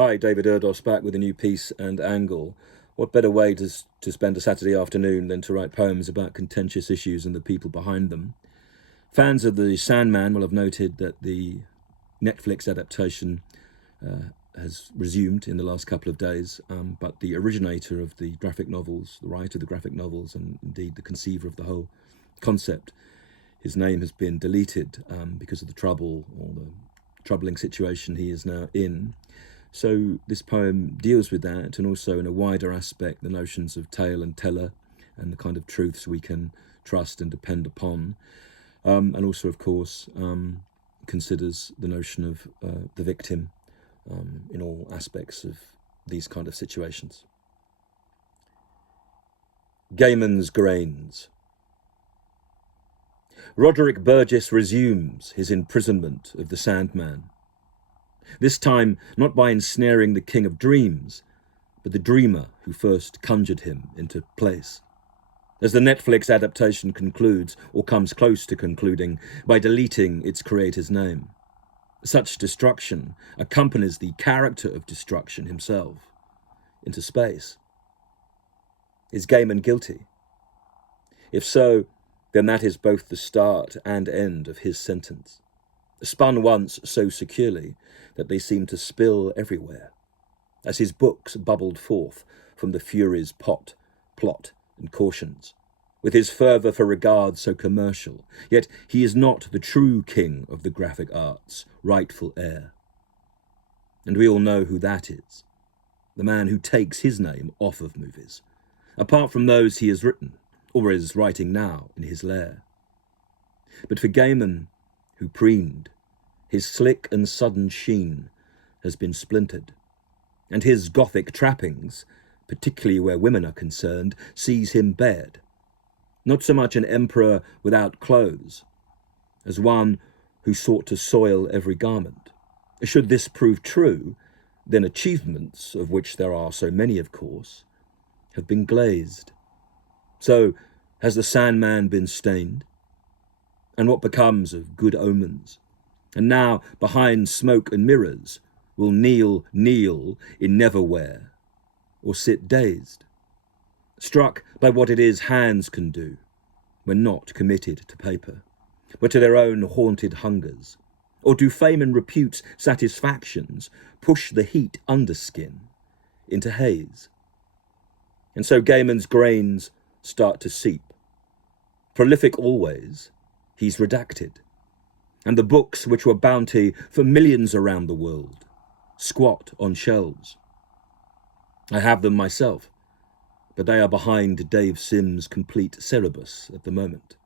Hi, David Erdos back with a new piece and angle. What better way to spend a Saturday afternoon than to write poems about contentious issues and the people behind them? Fans of The Sandman will have noted that the Netflix adaptation has resumed in the last couple of days, but the originator of the graphic novels, the writer of the graphic novels, and indeed the conceiver of the whole concept, his name has been deleted because of the trouble or the troubling situation he is now in. So this poem deals with that, and also in a wider aspect, the notions of tale and teller and the kind of truths we can trust and depend upon. And also, of course, considers the notion of the victim in all aspects of these kind of situations. GAIMAN'S grains. Roderick Burgess resumes his imprisonment of the Sandman. This time not by ensnaring the king of dreams, but the dreamer who first conjured him into place. As the Netflix adaptation concludes, or comes close to concluding, by deleting its creator's name. Such destruction accompanies the character of destruction himself into space. Is Gaiman guilty? If so, then that is both the start and end of his sentence, spun once so securely that they seem to spill everywhere, as his books bubbled forth from the Furies' pot, plot, and cautions, with his fervour for regard so commercial, yet he is not the true king of the graphic arts, rightful heir. And we all know who that is, the man who takes his name off of movies, apart from those he has written, or is writing now in his lair. But for Gaiman, who preened, his slick and sudden sheen has been splintered, and his Gothic trappings, particularly where women are concerned, sees him bared, not so much an emperor without clothes, as one who sought to soil every garment. Should this prove true, then achievements, of which there are so many of course, have been glazed. So, has the Sandman been stained? And what becomes of good omens? And now, behind smoke and mirrors, will kneel in neverwhere, or sit dazed, struck by what it is hands can do when not committed to paper, but to their own haunted hungers? Or do fame and repute's satisfactions push the heat underskin into haze? And so Gaiman's grains start to seep. Prolific always, he's redacted. And the books which were bounty for millions around the world squat on shelves. I have them myself, but they are behind Dave Sim's complete Cerebus at the moment.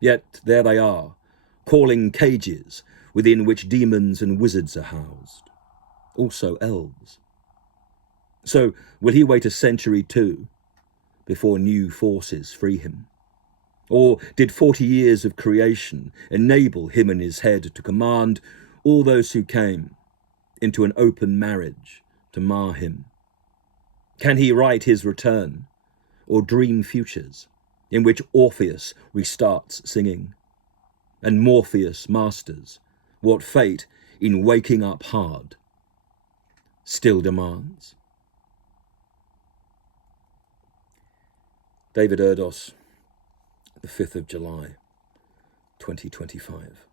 Yet there they are, calling cages within which demons and wizards are housed, also elves. So will he wait a century too before new forces free him? Or did 40 years of creation enable him and his head to command all those who came into an open marriage to mar him? Can he write his return, or dream futures in which Orpheus restarts singing, and Morpheus masters what fate in waking up hard still demands? David Erdos, the 5th of July, 2025.